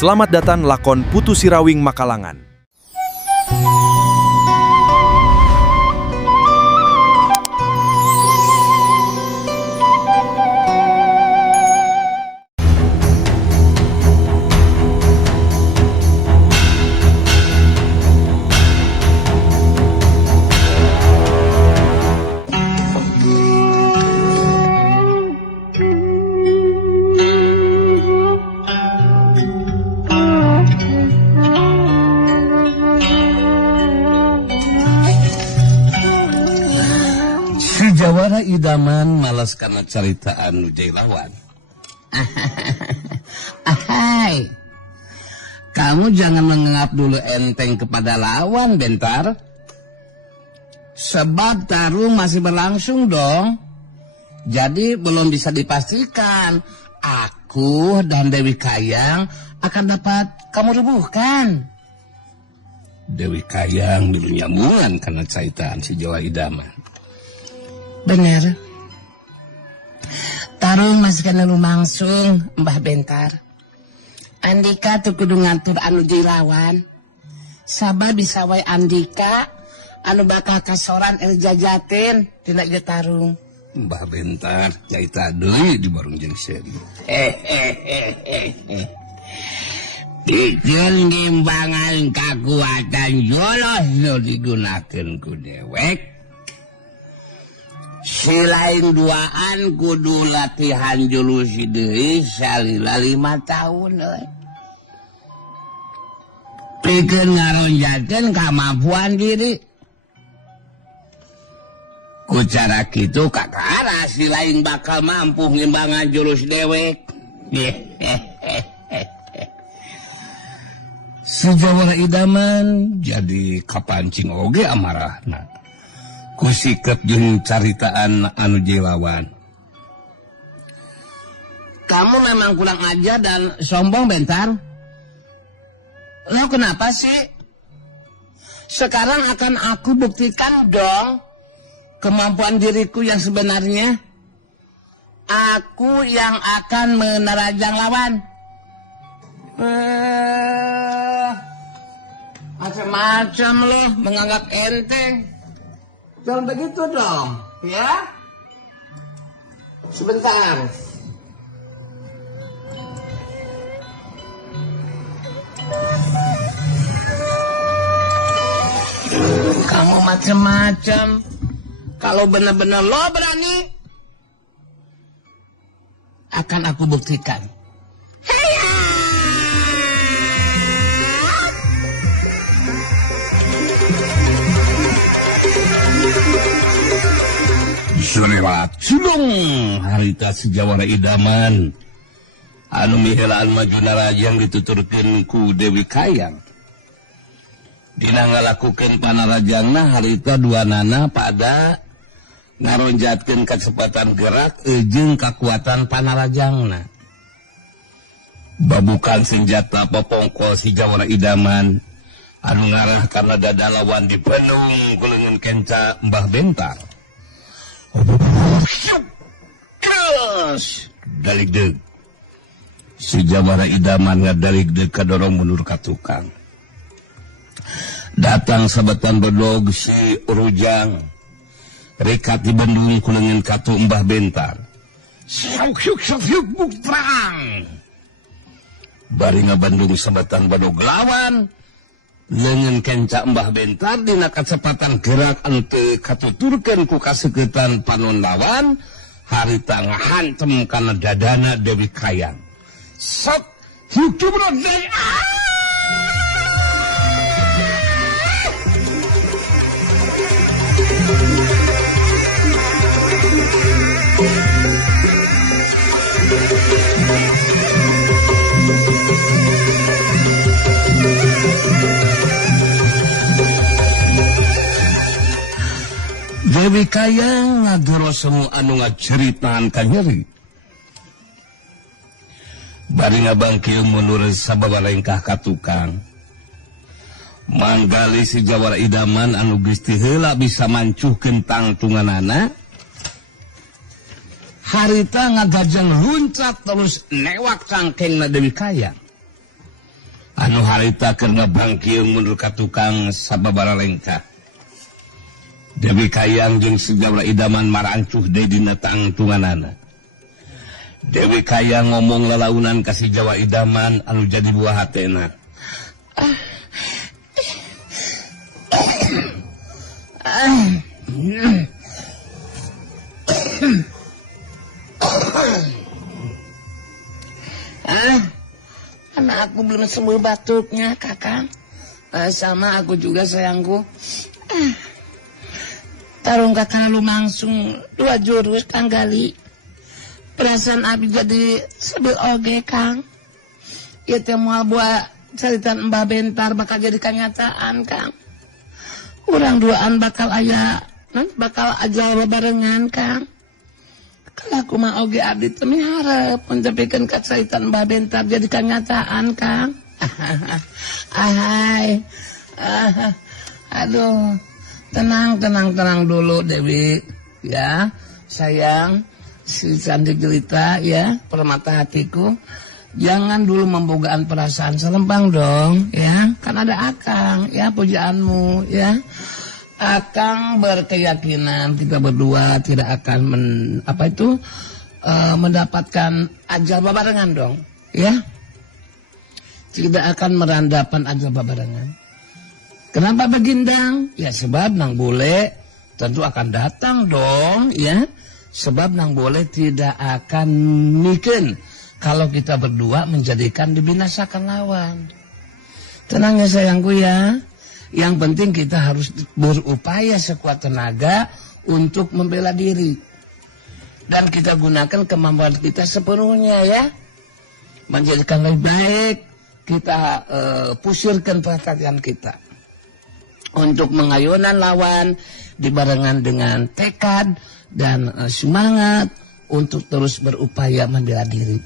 Selamat datang lakon Putu Sirawing Makalangan. Jawara idaman malas karena caritaan nu jai lawan. Ahai, kamu jangan menganggap dulu enteng kepada lawan, Bentar. Sebab tarung masih berlangsung dong. Jadi belum bisa dipastikan aku dan Dewi Kayang akan dapat kamu rubuhkan. Dewi Kayang dulu nyambungan karena caritaan si Jawa idaman. Bener. Tarung masih kena lumangsung, Mbah Bentar. Andika tuh kudu ngatur anu jirawan. Sabab bisa wae Andika anu bakal kasoran jajatin tina ieu tarung. Mbah Bentar nyaita deui di barung jeung seun. Dikeun ngimbangan kakuatan jolos nu digunakeun ku dewek. Selain duaan kudu latihan julusi deui salila 5 tahun pikeun ngaronjakeun kemampuan diri. Ku cara kitu kakara si lain bakal mampu ngimbangan jurus dewek. Si Jawara idaman jadi kapancing oge amarahna. Kusikep jeung caritaan anu jilawan. Kamu memang kurang ajar dan sombong, Bentar. Lo kenapa sih? Sekarang akan aku buktikan dong kemampuan diriku yang sebenarnya. Aku yang akan menerajang lawan. Macam-macam lo menganggap enteng. Jangan begitu dong, ya. Sebentar. Kamu macam-macam. Kalau benar-benar lo berani, akan aku buktikan. Surelat sulung harita sejawara idaman anu mihelaan majuna rajang dituturkeun ku Dewi Kayang. Dina ngalakukeun panarajangna harita duanana pada ngaronjatkeun kecepatan gerak jeung kakuatan panarajangna. Babukan senjata popongkol si jawara idaman anu ngarah karena dada lawan dipenuh ku leungeun kenca Mbah Bentar. Daligdeug si Jawara idaman ngadaligdeug kadorong mundur ka tukang. Datang sabetan bedog si Rujang rekat di Bandung kulengan katu Mbah Bentar. Syuk bukrang. Bari ngabandung sabetan bedog lawan leungeun kenca Mbah Bentar dina kacepatan gerak ante katuturkeun ku kaseuketan panon lawan harita ngahantem kana dadana Dewi Kayang. Sok hidup deui. Dewi Kayang ngagero semu anu ngaceritaan ka nyeri. Bari ngabangkieu mundur sababa lengkah ka tukang. Manggali si Jawara idaman anu geus teu heula bisa mancuhkeun tangtunganana. Harita ngagajeng luncat terus newak cangkengna Dewi Kayang. anu harita keur ngabangkieung mundur ka tukang sababaraha lengkah. Dewi Kayang jeung si Jawa Idaman marancuh deui dina tangtunganana. Dewi Kayang ngomong lalaunan ka si Jawa Idaman anu jadi buah hatena. Karena aku belum sembuh batuknya, Kakang. Sama aku juga, sayangku. Tarung Kakang lumangsung 2 jurus, Kang Gali. Perasaan abi jadi sebil oge, Kang. Ieu teh moal buat caritan Mbah Bentar bakal jadi kenyataan, Kang. Urang duaan bakal aja barengan, Kang. Kalau aku mah oge abdi teu miharep menjepikeun kacaritan Mbah Bentar jadi kenyataan, Kang. Ahai. Aduh. Tenang dulu, Dewi. Ya, sayang. Si cantik jelita, ya, permata hatiku. Jangan dulu membogaan perasaan selempang dong, ya. Kan ada Akang, ya, pujaanmu, ya. Akang berkeyakinan kita berdua tidak akan mendapatkan ajal babarengan dong, ya. Tidak akan merandapan ajal babarengan. Kenapa begindang? Ya sebab nang bule tentu akan datang dong, ya. Sebab nang bule tidak akan mikeun kalau kita berdua menjadikan dibinasakan lawan. Tenang ya sayangku ya. Yang penting kita harus berupaya sekuat tenaga untuk membela diri. Dan kita gunakan kemampuan kita sepenuhnya ya. Menjadikan lebih baik kita pusirkan perhatian kita. Untuk mengayunan lawan dibarengan dengan tekad dan semangat untuk terus berupaya membela diri.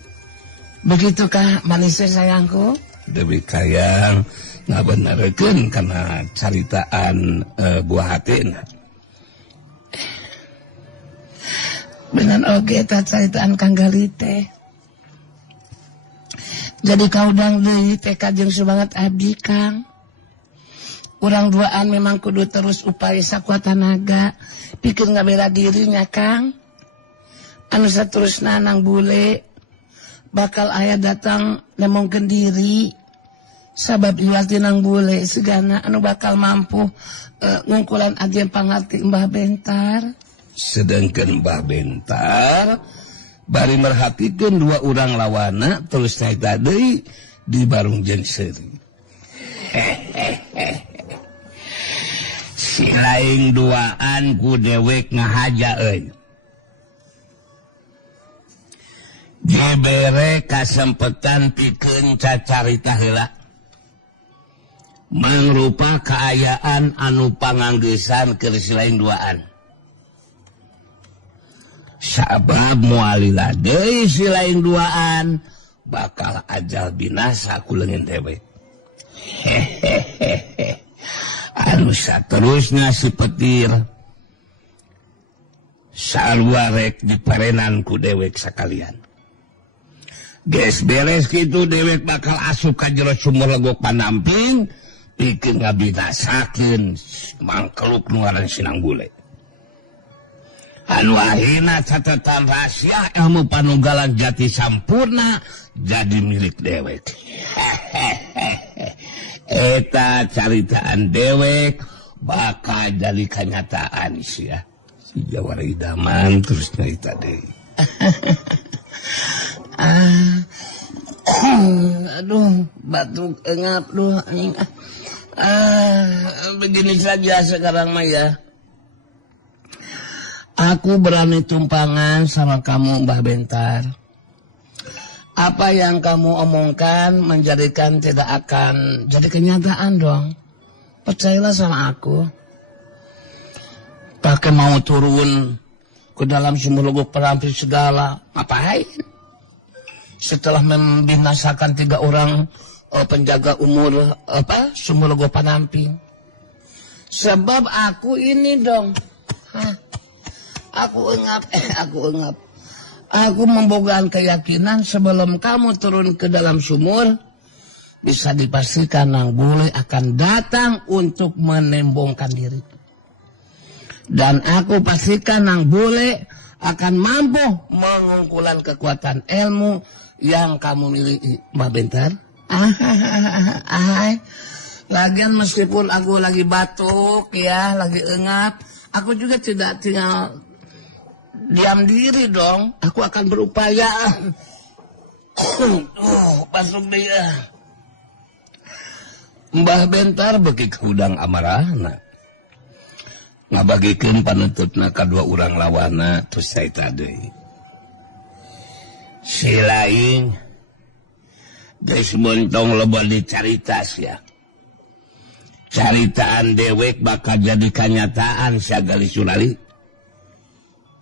Begitukah manisnya sayangku? Dewi Kayang ngabenerkeun karena caritaan buah hatina. Benan oge eta caritaan Kang Gali teh. Jadi kaudang deui tekad jeung semangat abdi, Kang. Urang duaan memang kudu terus upaya sakuat tenaga pikir ngabela dirinya, Kang. Anu saterusna nang bule bakal aya datang nemongkeun diri sabab iwati nang bule segana anu bakal mampu ngungkulan ajen pangarti Mbah Bentar. Sedangkan Mbah Bentar bari merhatikeun 2 urang lawana terus naita deui di barung jeung seuri. Si laing duaan ku dewek ngahaja euy. Dibere kasempetan pikeun cacarita heula. Mangrupa kaayaan anu panganggesan keur si laing duaan. Sabab moalila deui si laing duaan bakal ajal binasa ku leungeun dewek. Anu saterusna si petir saluarek diparenan ku dewek sakalian. Geus beres kitu dewek bakal asup ka jero sumur legok panamping pikeun ngabinasakeun mangkeluk nu ngaran Sinang Bule. Anu akhirna catatan rahasia ilmu panunggalan jati sampurna jadi milik dewek. Eta caritaan dewek bakal jadi kenyataan sia. Si Jawa Idaman terus cerita deui. Aduh, batuk engap duh anjing. Begini saja sekarang mah ya. Aku berani tumpangan sama kamu Mbah Bentar. Apa yang kamu omongkan menjadikan tidak akan jadi kenyataan dong. Percayalah sama aku. Pakai mau turun ke dalam sumur logok perampil segala. Ngapain? Setelah membinasakan 3 orang penjaga umur sumur logok panamping. Sebab aku ini dong. Aku engap. Aku membogaan keyakinan sebelum kamu turun ke dalam sumur, bisa dipastikan Nang Bule akan datang untuk menembongkan diri. Dan aku pastikan Nang Bule akan mampu mengungkulan kekuatan ilmu yang kamu miliki, Mbak Bentar. Lagian meskipun aku lagi batuk ya, lagi engap, aku juga tidak tinggal diam diri dong. Aku akan berupaya. Batuk dia. Mbah Bentar beki kudang amarahna. Ngabagikeun panentutna kadua urang lawana terus saya tadi. Si lain geus montong loba dicaritas ya. Caritaan dewek bakal jadi kenyataan sagali Sunali.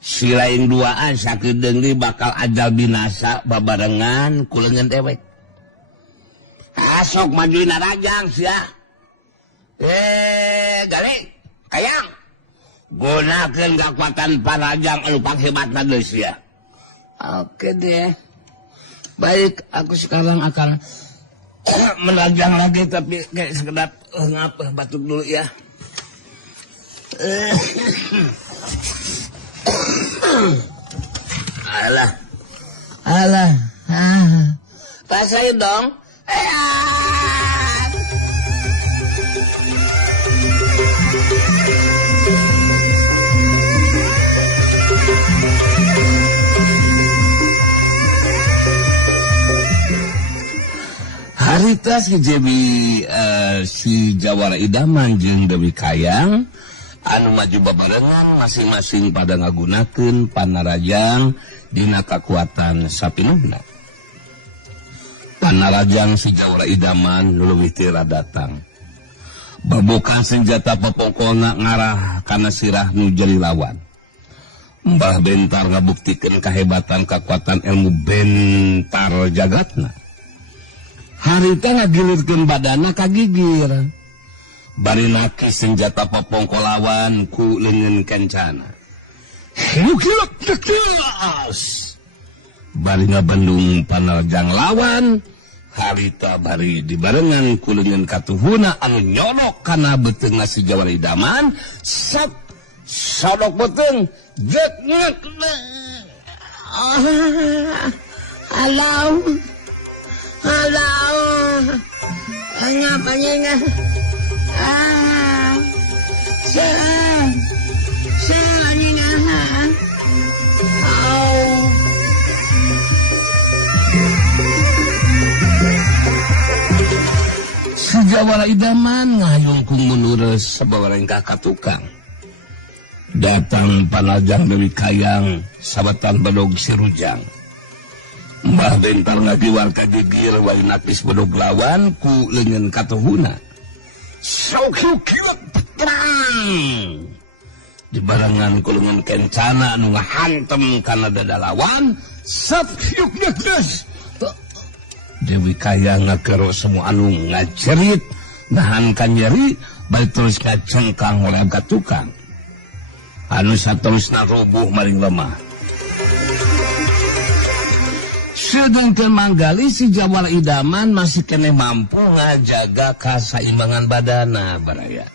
Si lain duaan sakit dengli bakal ajal binasa babarengan kulengan dewek. Asok majuin rajang sia. Gali, kayang. Gunakan kekuatan parajang anu panghebatna geus ya. Oke deh. Baik, aku sekarang akan menajang lagi tapi kayak sekedap ngapa batuk dulu ya. Alah. Rasain dong. Harita si Jebi si Jawara Idaman jeung Dewi Kayang anu maju babarengan masing-masing pada ngagunakeun panarajang dina kakuatan sapinuhna. Panarajang si Jawara Idaman leuwih tira datang. Babokan senjata popongkolna ngarah kana sirah nu jeli lawan. Mbah Bentar ngabuktikeun kahebatan kakuatan ilmu bentar jagatna. Harita ngagilirkeun badana kagigir. Bari naki senjata popongkol lawan ku leungeun kencana. Hiluk-hiluk dekelas. Bari ngabendung panarajang lawan. Harita bari dibarengan ku leungeun katuhuna anu nyolok kana beuteungna si Jawara Idaman. Sat sodok beuteung jek ngek. Halo. Ngapanya Si Jawara Idaman ngayungkung menurus sabawaring kakak tukang. Datang panajang Dewi Kayang sabatan bedog si Rujang. Mbah Bentar ngagiwar kagigir wae nakis bedog lawan ku leungeun katuhuna. Sok-sok perang. Di barangan ku leungeun kencana anu ngahantem kana dada lawan, sap hiuk geus. Dewi Kayang ngakero semua anu ngacerit, nahan kan nyeri, balik terus kacengkang oleh angkat tukang. Anu saterusna rubuh maring lemah. Sedangkan manggali si Jawara Idaman masih kene mampu ngajaga kasaimbangan badana baraya.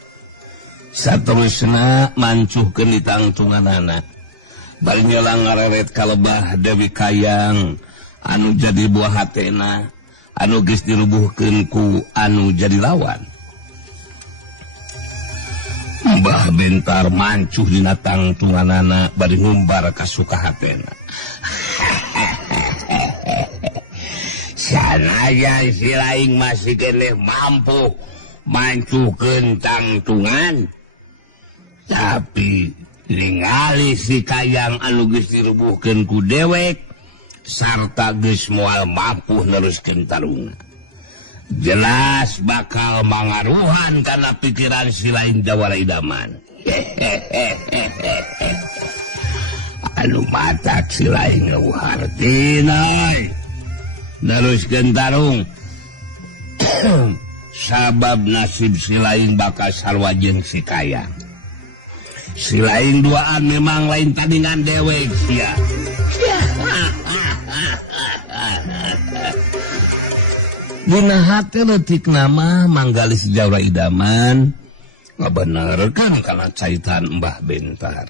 Saterusna mancuhkeun di tangtunganana. Bari nyolang ngareret kalebah Dewi Kayang anu jadi buah hatena, anu geus dirubuhkeun ku anu jadi lawan. Mbah Bentar mancuh dina tangtunganana bari ngumbar ka sukahatena. Sanajan si laing masih kene mampu mancuhkeun tangtungan, tapi ningali si Kayang anu geus dirubuhkeun ku dewek sarta geus moal mampu neruskeun tarungna. Jelas bakal mangaruhan kana pikiran si lain Jawara Idaman. Anu matak si lain ngeuhartina. Neruskeun tarung. Sabab nasib si lain bakal sarua jeung si Kayang. Si lain duaan memang lain tandingan dewek sia. Dina hati letik nama manggali si Jawara idaman ngabenerkan karena caitan Mbah Bentar.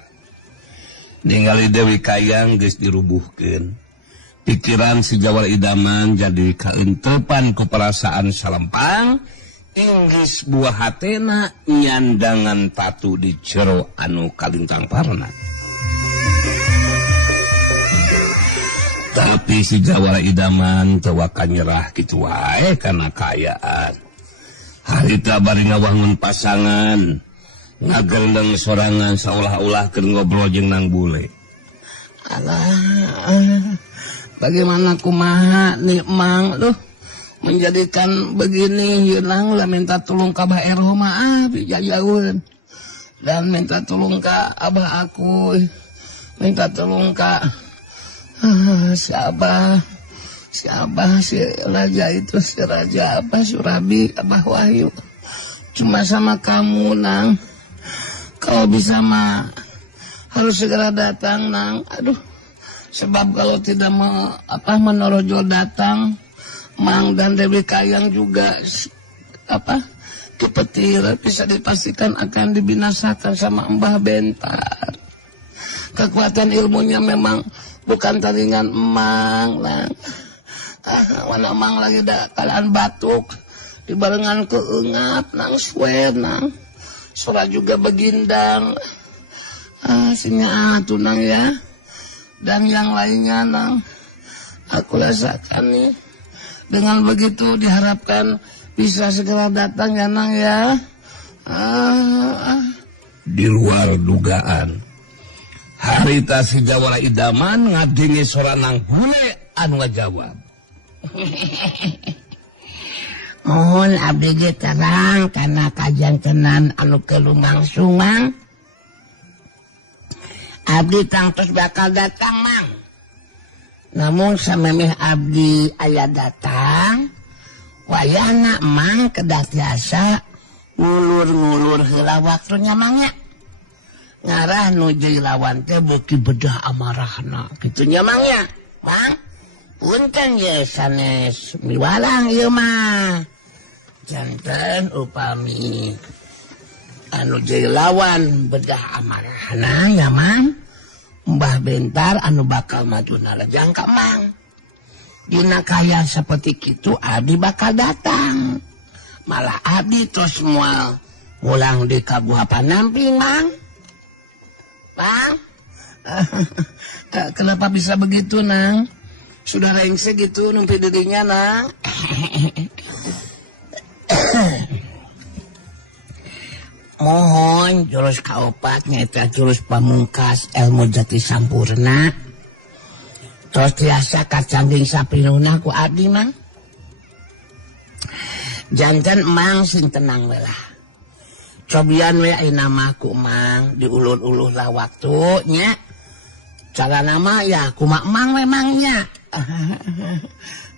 Ningali Dewi Kayang geus dirubuhkeun. Pikiran si Jawara idaman jadi kaentepan ku perasaan salempang. Inggris buah hatena nyandangan tatu di jero anu kalintang parna. Tapi si Jawara idaman teu waka nyerah kitu wae kana kaayaan. Harita bari ngawangun pasangan, ngagendeng sorangan saolah-olah keur ngobrol jeung Nang Bule. Alah, bagaimana kumaha nih Mang menjadikan begini Yunang lah minta tolong ka Abah Ero maaf jajauan dan minta tolong ka Abah aku, minta tolong ka siapa si Raja itu, si Raja apa Surabi, Abah Wahyu. Cuma sama kamu Nang, kalau bisa mah harus segera datang Nang. Aduh, sebab kalau tidak menorojol datang, Mang dan Dewi Kayang juga kepetir bisa dipastikan akan dibinasakan sama Mbah Bentar. Kekuatan ilmunya memang bukan tandingan Mang Nang. Mana Mang lagi dah kalaan batuk dibarengan keengap Nang swear Nang. Surah juga begindang. Sinya tuh Nang ya. Dan yang lainnya Nang. Aku rasakan nih. Dengan begitu diharapkan bisa segera datang ya Nang ya. Di luar dugaan, harita si Jawara idaman ngadenge sora Nang Bule anu ngajawab. Mohon abdi ge terang karena kajantenan anu kelumang sungang. Abdi tangtos bakal datang Mang. Namun samemeh abdi aya datang, wayahna Mang kedah tiasa ngulur-ngulur heula waktunya Mangnya. Ngarah nuju lawan teh beuki bedah amarahna kitunya Mangnya. Mang, punten ye sanes miwalang ieu mah. Janten upami anu jadi lawan bedah amarahna ya Mang. Mbah Bentar anu bakal maju narajang ka Mang. Dina kaya seperti kitu abdi bakal datang. Malah abdi terus moal ngulang di Kabuha Panamping Mang. Mang, kenapa bisa begitu Nang? Sudah rengse gitu numpi dirinya Nang. Mohon jurus kaopat nyaita jurus pamungkas ilmu jati sampurna. Terus tiasa kacangging sapinuna ku abdi Mang. Janten Mang sing tenang welah. Cobian we ai namaku Mang diulur-ulur lah waktunya. Cara nama ya kumak Mang memangnya.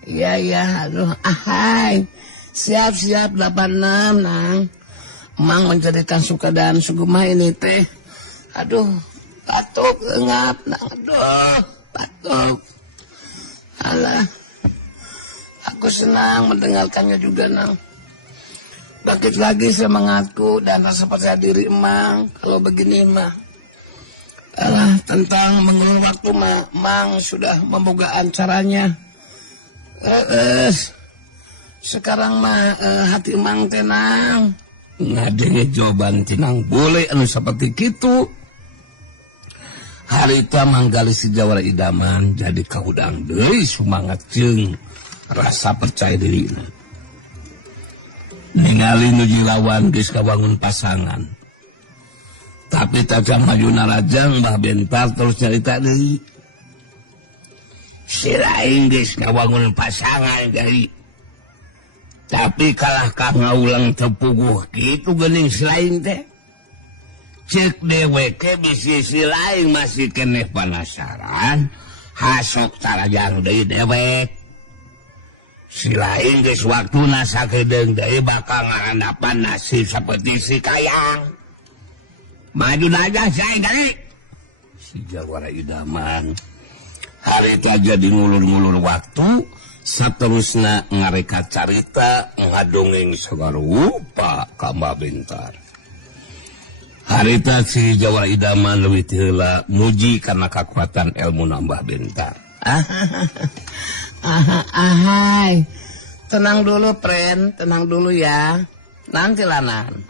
Iya aduh ahai. Siap 86 Nang. Mang menjadikan suka dan sugema ini teh. Aduh, batuk engap Nang. Aduh, batuk. Alah. Aku senang mendengarkannya juga Nang. Bangkit lagi semangatku dan rasa percaya diri Mang. Kalau begini mah. Alah, tentang mengulur waktu mah Mang sudah membogaan caranya. Sekarang mah hati Mang tenang. Ngadenge jawaban Nang Bule anu seperti kitu. Harita manggali si Jawara idaman jadi kahudang deui sumangat jeung rasa percaya diri. Ningali nuju lawan geus kawangun pasangan. Tapi tajam maju narajang Mbah Bentar terus nyarita deui. Si lain geus kawangun pasangan deui. Tapi kalah kang ngaulang tepuguh gitu geuning si lain teh. Cek deweke bisi si lain masih keneh penasaran. Hasok tarajang deui dewek. Si lain geus waktuna sakedeung deui bakal ngahandapan nasib seperti si Kayang. Maju aja saya dari. Si Jawara idaman harita jadi ngulur-ngulur waktu, saterusna ngareka carita ngadongeng segala rupa ka Mbah Bentar. Harita si Jawa Idaman leuwih ti heula muji karena kekuatan ilmu Mbah Bentar. Ahai, tenang dulu, friend, tenang dulu ya. Nanti lanan.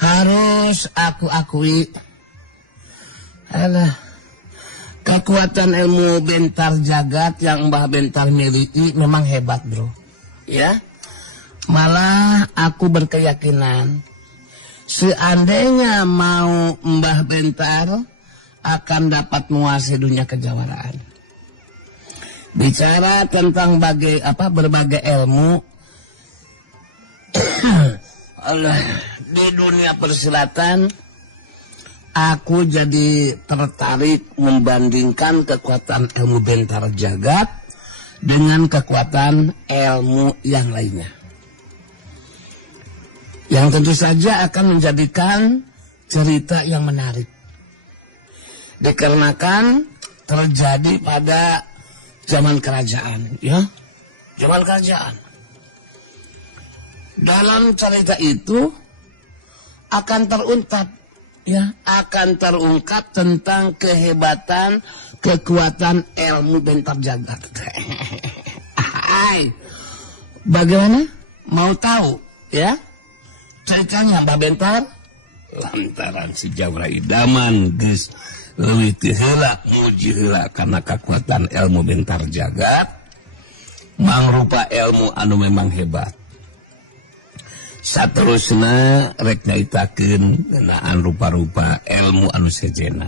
Harus aku akui, alah, kekuatan ilmu Bentar Jagat yang Mbah Bentar miliki memang hebat, bro. Ya, malah aku berkeyakinan seandainya mau Mbah Bentar akan dapat menguasai dunia kejawaraan. Bicara tentang berbagai ilmu, Allah, di dunia persilatan, aku jadi tertarik membandingkan kekuatan ilmu Bentar Jagat dengan kekuatan ilmu yang lainnya. Yang tentu saja akan menjadikan cerita yang menarik. Dikarenakan terjadi pada zaman kerajaan, ya, zaman kerajaan. Dalam cerita itu akan terungkap tentang kehebatan, kekuatan ilmu Bentar Jagat. Bagaimana? Mau tahu, ya? Ceritanya Mbah Bentar? Lantaran si Jawa Idaman geus leuwih ti heula muji heula karena kekuatan ilmu Bentar Jagat, mangrupa ilmu anu memang hebat. Saterusna rek nyaitakeun ngeunaan rupa-rupa ilmu anu sejena.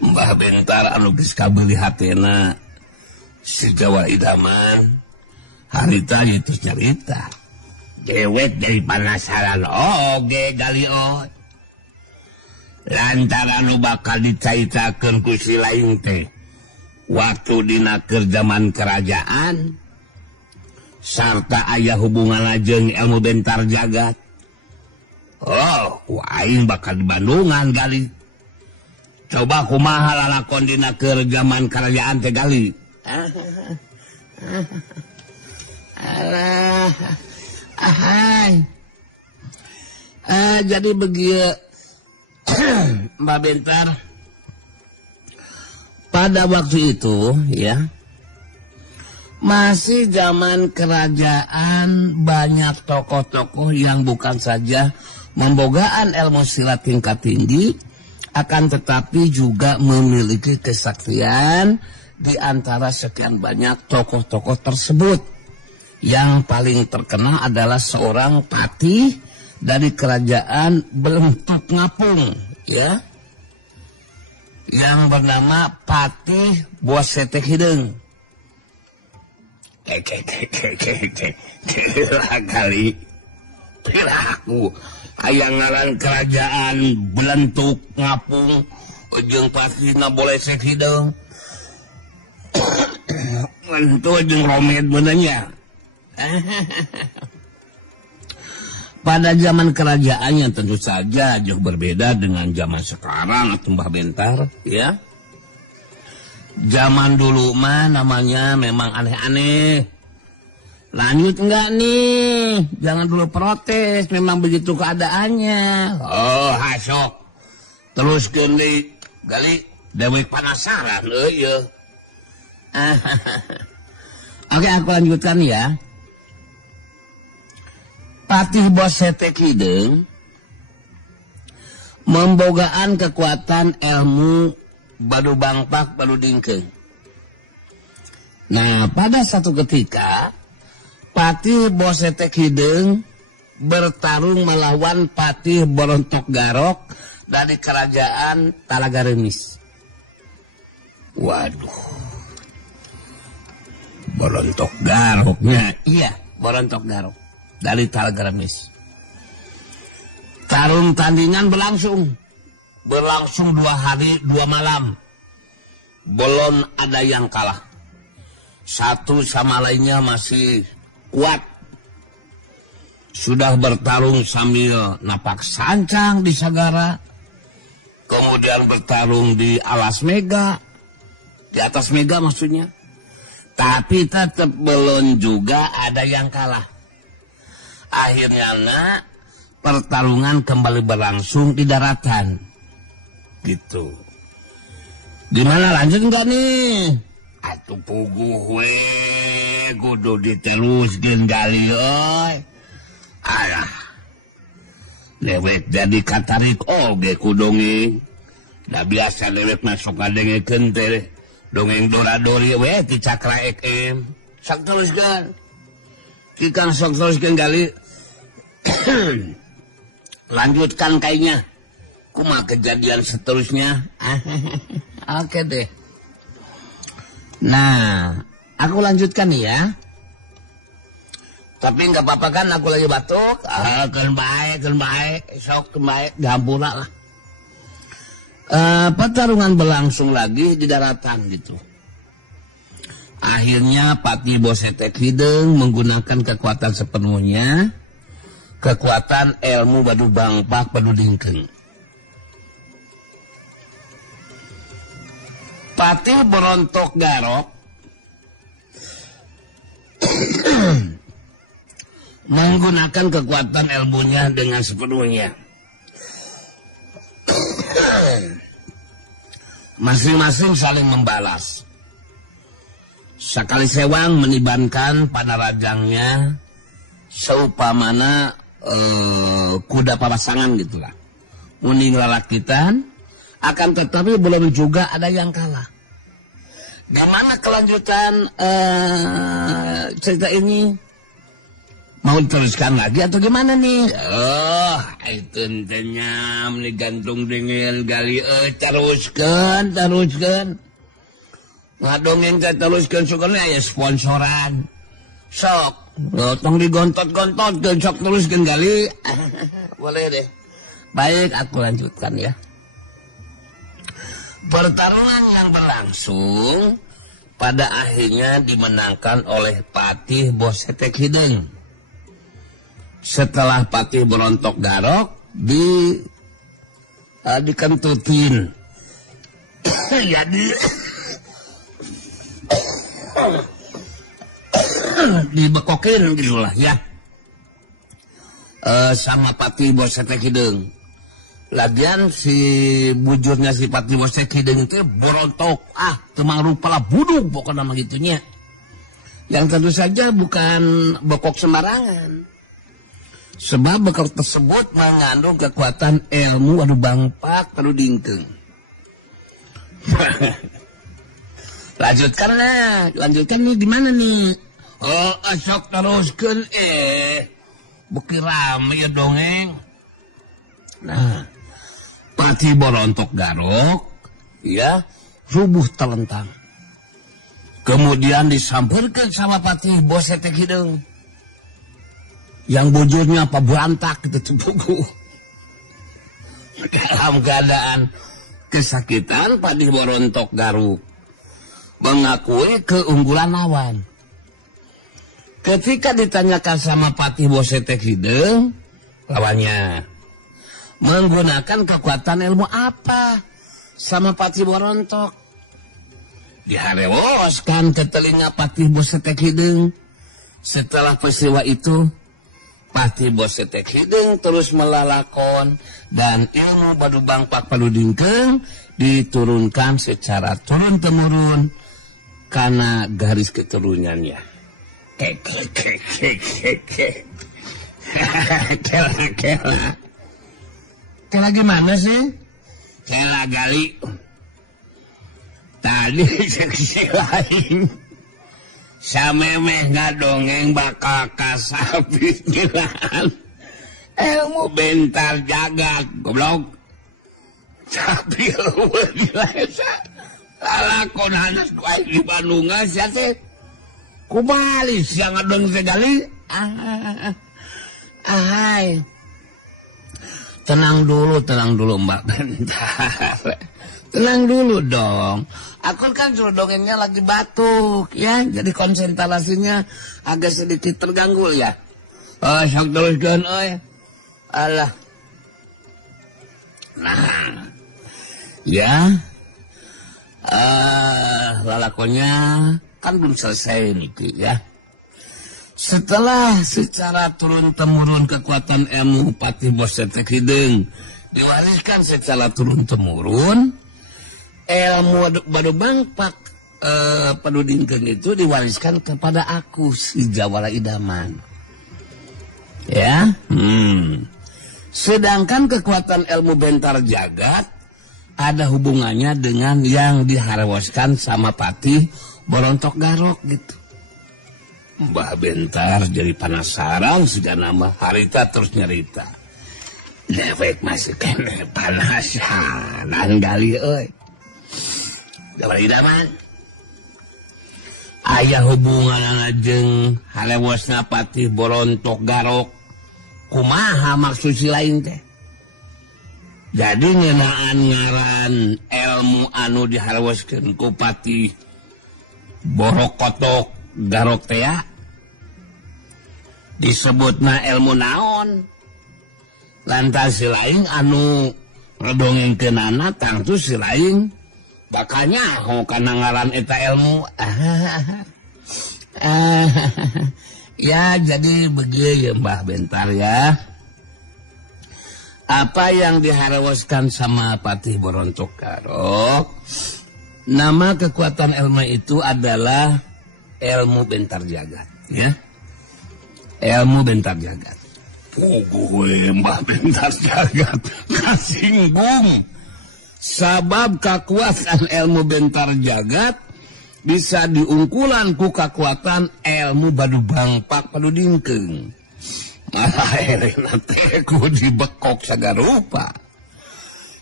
Mbah Bentar anu geus kabeuli hatena si Jawa Idaman, harita itu nyarita. Dewek dari penasaran oge gali oe. Lantaran nu bakal dicaitakeun ku si lain teh waktu dina keur zaman kerajaan sarta aya hubungan jeung ilmu Bentar Jagat. Oh, ku aing bakal di Bandungan gali. Coba kumaha lalakon dina keur zaman kerajaan teh gali. Alah. Ahai. Jadi begitu Mbah Bentar, pada waktu itu ya masih zaman kerajaan, banyak tokoh-tokoh yang bukan saja membogaan ilmu silat tingkat tinggi, akan tetapi juga memiliki kesaktian di antara sekian banyak tokoh-tokoh tersebut. Yang paling terkenal adalah seorang patih dari kerajaan Belentuk Ngapung, ya, yang bernama Patih Bosetek Hideung. Kali piraku aya ngaran kerajaan Belentuk Ngapung jeung Patihna Bosetek Hideung. Itu jeung Romed benernya. Pada zaman kerajaan yang tentu saja jauh berbeda dengan zaman sekarang atau Mbah Bentar, ya. Zaman dulu mah namanya memang aneh-aneh. Lanjut enggak nih? Jangan dulu protes, memang begitu keadaannya. Oh, hasok. Terus gini, gali dewek penasaran, ya. Oke, aku lanjutkan ya. Patih Bosetek Hideung membogaan kekuatan ilmu badu bangpak badu dingkeung. Nah, pada satu ketika Patih Bosetek Hideung bertarung melawan Patih Borontok Garok dari kerajaan Talaga Remis. Waduh, Borontok Garoknya, iya, Borontok Garok dari Talaga Remis. Tarung tandingan berlangsung 2 hari 2 malam. Belum ada yang kalah. Satu sama lainnya masih kuat. Sudah bertarung sambil napak sancang di sagara. kemudian bertarung di alas mega, di atas mega maksudnya. Tapi tetap belum juga ada yang kalah. Akhirnya pertarungan kembali berlangsung di daratan. Gitu. Gimana, lanjut nggak nih? Atuh puguh we, kudu diteruskeun gali euy. Alah. Lewet jadi katarik oge ku dongeng. Da biasa lewet masuk ngadengekeun teh dongeng dora-dori we ti Cakra FM. Sok teruskeun. Ki Kang sok teruskeun gali. Lanjutkan kayaknya. Kumaha kejadian seterusnya? Oke deh. Nah, aku lanjutkan nih ya. Tapi nggak apa-apa kan, aku lagi batuk. Kan baik. Sok baik, gampura lah. Pertarungan berlangsung lagi di daratan gitu. Akhirnya Patih Bosetek Hideng menggunakan kekuatan sepenuhnya. Kekuatan ilmu Badu Bangpak Badu Dingkeng. Patih Berontok Garok menggunakan kekuatan ilmunya dengan sepenuhnya. Masing-masing saling membalas. Sakali Sewang menibankan pada rajangnya seupamana kuda papasangan gitulah. Muning lalakitan, akan tetapi belum juga ada yang kalah. Gimana kelanjutan cerita ini? Mau diteruskan lagi atau gimana nih? Oh, itu entenya gantung dengan gali teruskan. Ngadongeng teruskan syukurnya ya sponsoran. Sok, tong digontot-gontot sok teruskan gali. Boleh deh. Baik, aku lanjutkan ya. Pertarungan yang berlangsung pada akhirnya dimenangkan oleh Patih Bosetek Hideng. Setelah Patih Berontok Garok dikentutin. Jadi dibekokin gitu lah ya. Sama Patih Bosetek Hideng. Lagian si bujurnya si Patih Bosetek Hideng itu berontok. Temang rupa lah buduk pokoknya nama gitunya. Yang tentu saja bukan bokok sembarangan. Sebab bekal tersebut mengandung kekuatan ilmu Badu Bangpak Badu Dingkeng. Lanjutkan nih gimana nih? Sok teruskan beki rame ya dongeng. Nah, Patih Berontok Garok ya rubuh telentang. Kemudian disamperkan sama Patih Bosetek Hideng. Yang bujurnya apa berantak gitu buku. Dalam keadaan kesakitan, Patih Berontok Garuk mengakui keunggulan lawan. Ketika ditanyakan sama Patih Bosetek Hideng, lawannya menggunakan kekuatan ilmu apa sama Patih Berontok. Diharewoskan ke telinga Patih Bosetek Hideng. Setelah peristiwa itu, Patih Bosetek Hideng terus melalakon dan ilmu Badu Bangpak Badu Dingkeng diturunkan secara turun-temurun karena garis keturunannya. Kela gimana sih? Kela gali. Tadi seksi lain. Samemeh ngadongeng bakal kasabis gilaan. Ilmu bentar jagat, goblok. Tapi lu gila esa. Lalakon hanas kuai di Bandungan siate. Kubali siang ngadong segali. Ahai. Tenang dulu Mbak bentar. Tenang dulu dong. Aku kan suruh dongengnya lagi batuk ya. Jadi konsentrasinya agak sedikit terganggu ya. Sok teruskan oi. Alah. Nah. Ya, lalakonya kan belum selesai nih ya. Setelah secara turun-temurun kekuatan ilmu Patih Bosetek Hideng diwariskan secara turun-temurun, ilmu Badu Bangpak Padu Dingkeng itu diwariskan kepada aku si Jawara Idaman. Ya, sedangkan kekuatan ilmu Bentar Jagat ada hubungannya dengan yang diharwaskan sama Patih Borontok Garok gitu. Mbah Bentar jadi penasaran sudah nama harita terus nyerita. Dewek masih kene panasaran gali euy. Jawara Idaman. Aya hubungan jeung halewasna Patih Borontok Garok. Kumaha maksud si lain teh? Jadi ngeunaan ngaran ilmu anu diharwaskeun ku Patih Borokotok Garok teh ya disebutna ilmu naon? Lantas si lain anu ngedongengkeunana tangtu si lain bakal nyaho kana ngaran eta ilmu. Ya jadi begitu Mbah Bentar ya. Apa yang diharwaskan sama Patih Borontok Garok, nama kekuatan ilmu itu adalah ilmu Bentar Jagat ya. Ilmu Bentar Jagat. Gue Mbah Bentar Jagat kasinggung. Sabab kekuatan ilmu Bentar Jagat bisa diungkulan ku kekuatan ilmu Badu Bangpak Padu Dingkeng. Akhirnya teku dibekok sagarupa.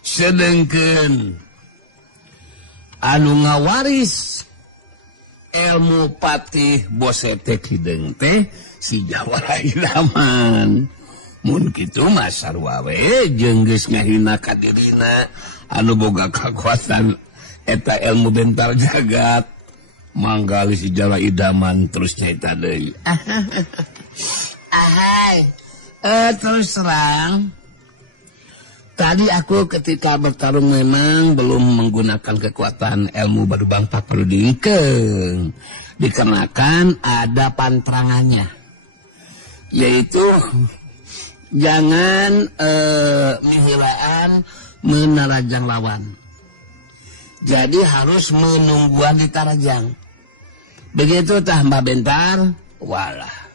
Sedengkeun anu ngawaris ilmu Patih Bosetek Hideng teh si Jawara Idaman. Mun kitu mah sarua we jeung geus ngahina ka dirina anu boga kakuatan eta ilmu Bentar Jagat. Manggali si Jawara Idaman terus nyaita deui. Ahai, terus terang, tadi aku ketika bertarung memang belum menggunakan kekuatan ilmu Badu Bangpak Padu Dingkeng, dikarenakan ada pantrangannya, yaitu jangan mihilaan menarajang lawan. Jadi harus menungguan di tarajang. Begitu tah Mbah Bentar, walah.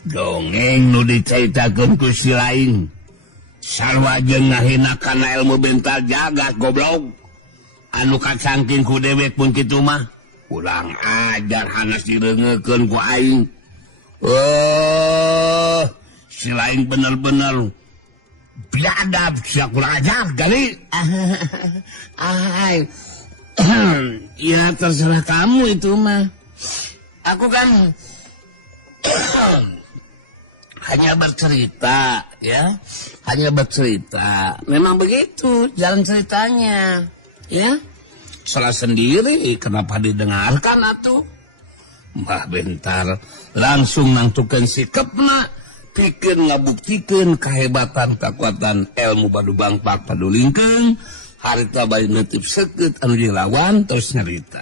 Dongeng nu diceritakeun ku si lain sarua jeung ngahina kana ilmu Bentar Jagat goblok. Anu kacangking ku dewek pun kitu mah kurang ajar hanas direungekeun ku aing. Si lain bener-bener biadab sia kurang ajar kali. Ya terserah kamu itu mah. Aku kan hanya bercerita ya, hanya bercerita. Memang begitu jalan ceritanya ya. Salah sendiri kenapa didengarkan atuh? Mbah Bentar langsung nangtukeun sikepna pikeun ngabuktikeun kahebatan kekuatan ilmu Badu Bangpak Padu Dingkeng. Harita bayi netip seukeut anu dilawan terus nyerita.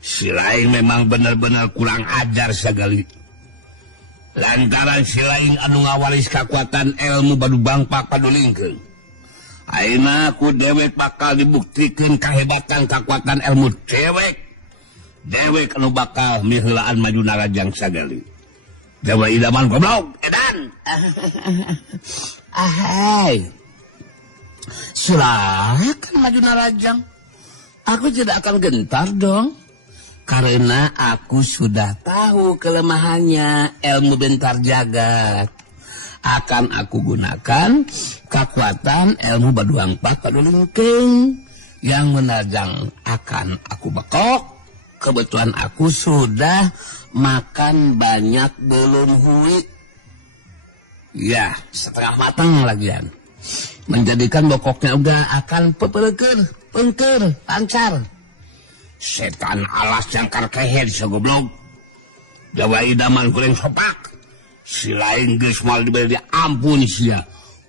Si lain memang benar-benar kurang ajar sagali. Lantaran si lain anu ngawaris kekuatan ilmu Badu Bangpak Padu Dingkeng. Ayeuna ku dewek bakal dibuktikeun kahebatan kekuatan ilmu dewek. Dewek anu bakal miheulaan maju narajang sagali. Jawara Idaman goblok, edan. Ahai. Silakan maju narajang. Aku tidak akan gentar dong. Karena aku sudah tahu kelemahannya ilmu Bentar Jagat. Akan aku gunakan kekuatan ilmu Badu Bangpak Padu Dingkeng. Yang menajang akan aku bekok. Kebetulan aku sudah makan banyak belum hui. Ya, setengah matang lagian. Menjadikan bokoknya udah akan pengker, lancar. Setan alas jangkar keher segoblok. Jawara Idaman kurang sopak. Si lain geus moal diberi ampun sia.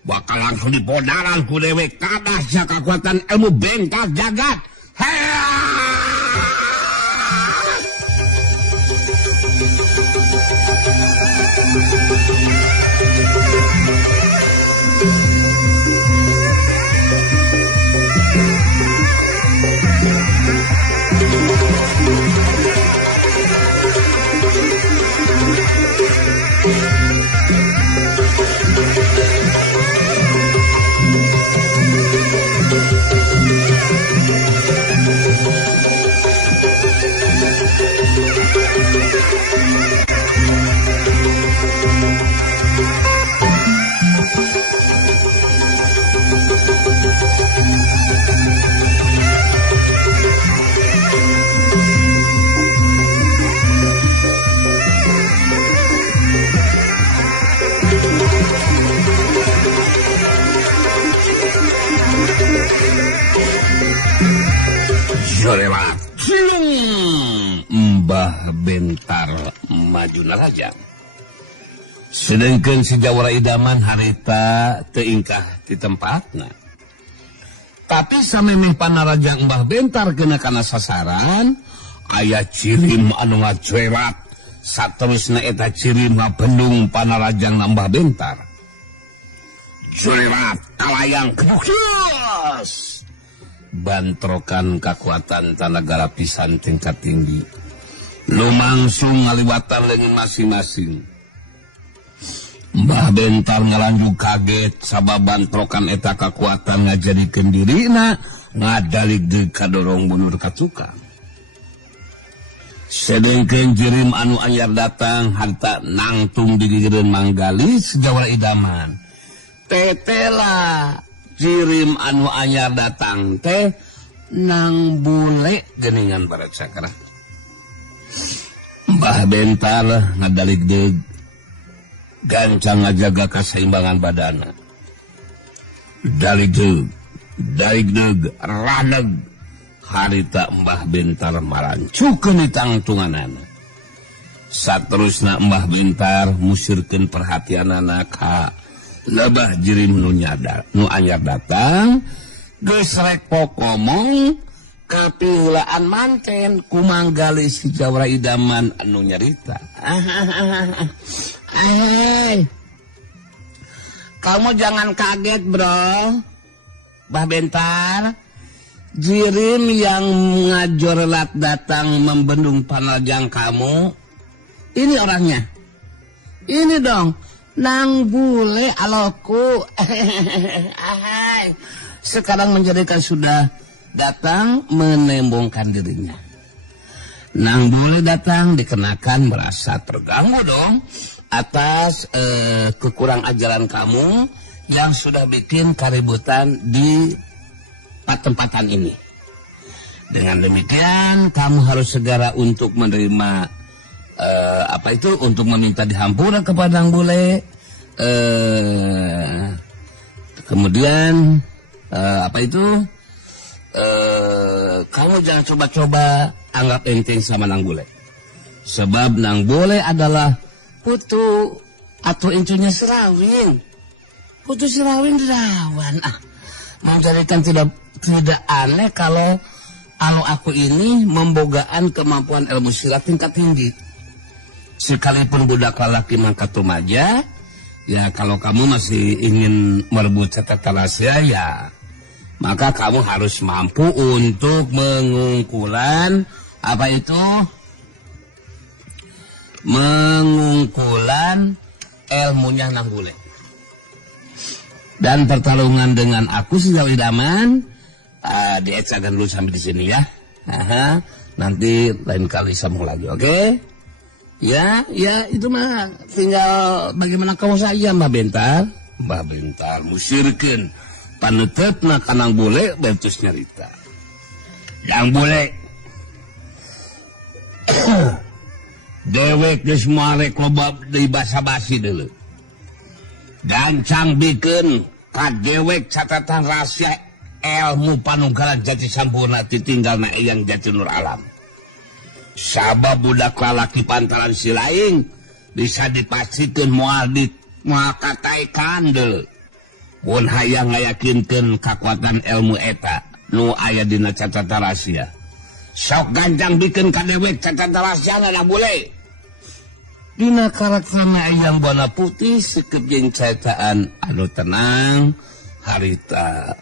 bakal langsung dipodaran ku dewek kadah kekuatan ilmu bentar jagat. Jorewat Mbah Bentar majuna raja. Sedangkan si Jawara idaman harita teingkah di tempatna. Tapi samemeh panaraja Mbah Bentar kena kana sasaran aya cirim anu ngacuerat saterusna eta cirim ngabendung panarajang Mbah Bentar. Jorewat kalayang kebukios bantrokan kekuatan tanagara pisan tingkat tinggi lumangsung ngaliwatan leungit masing-masing. Mbah Bentar ngalanjut kaget sabab bantrokan eta kekuatan ngajadikeun dirina ngadalig kadorong bunur ka tukang. Sedengkeun jirim anu anyar datang harta nangtung digigireun manggali sejawara idaman. Tetela jirim anu anyar datang teh nang bule geningan barat sakra. Mbah Bentar ngadalig deug gancang ngajaga kaseimbangan badana. Dalig deug raneg harita Mbah Bentar marancukeun di tangtunganana. Saterusna Mbah Bentar musirkeun perhatianana ka lebah jirim nu anyar datang geus rek pokomong kapiulaan manten kumanggali si Jawara idaman anu nyarita. Kamu jangan kaget bro, Mbah Bentar. Jirim yang ngajorlat datang membendung panajang kamu, ini orangnya. Ini dong, nang bule aloku. Sekarang menjadikan sudah datang menembongkan dirinya. Nang bule datang dikenakan merasa terganggu dong atas kekurang ajaran kamu yang sudah bikin keributan di tempatan ini. Dengan demikian kamu harus segera untuk menerima untuk meminta dihampura kepada Nang Bule. Kemudian kamu jangan coba-coba anggap enteng sama Nang Bule. Sebab Nang Bule adalah putu atau incunya Serawing. Putu Serawing rawan. Menjadikan tidak aneh kalau aku ini membogaan kemampuan ilmu silat tingkat tinggi. Sekalipun budak lelaki mangkat remaja, ya kalau kamu masih ingin merebut catatan rahasia ya, maka kamu harus mampu untuk mengungkulan mengungkulan ilmunya Nang Bule. Dan pertarungan dengan aku sejauh idaman diecakan dulu sampai di sini ya. Nanti lain kali sambung lagi, oke? Ya itu mah tinggal bagaimana kamu saja Mbah Bentar. Mbah Bentar musirkeun paneuteupna ka Nang Bule bentus nyarita. Nang Bule dewek geus marek loba deui basa-basi deuleu. Gancang bikin ka dewek catatan rahasia ilmu panunggalan jati sampurna titinggalna eyang jati nur alam. Sabab budak lalaki pantaran si laing bisa dipastikan moal kataikan deuleu. mun hayang ngayakinkeun kakuatan ilmu eta nu aya dina catatan rahasia. Sok gancang bikin kadewek catatan rahasia na bule. Dina karaktana Eyang Buana Putih sikep jeung caitaan anu tenang harita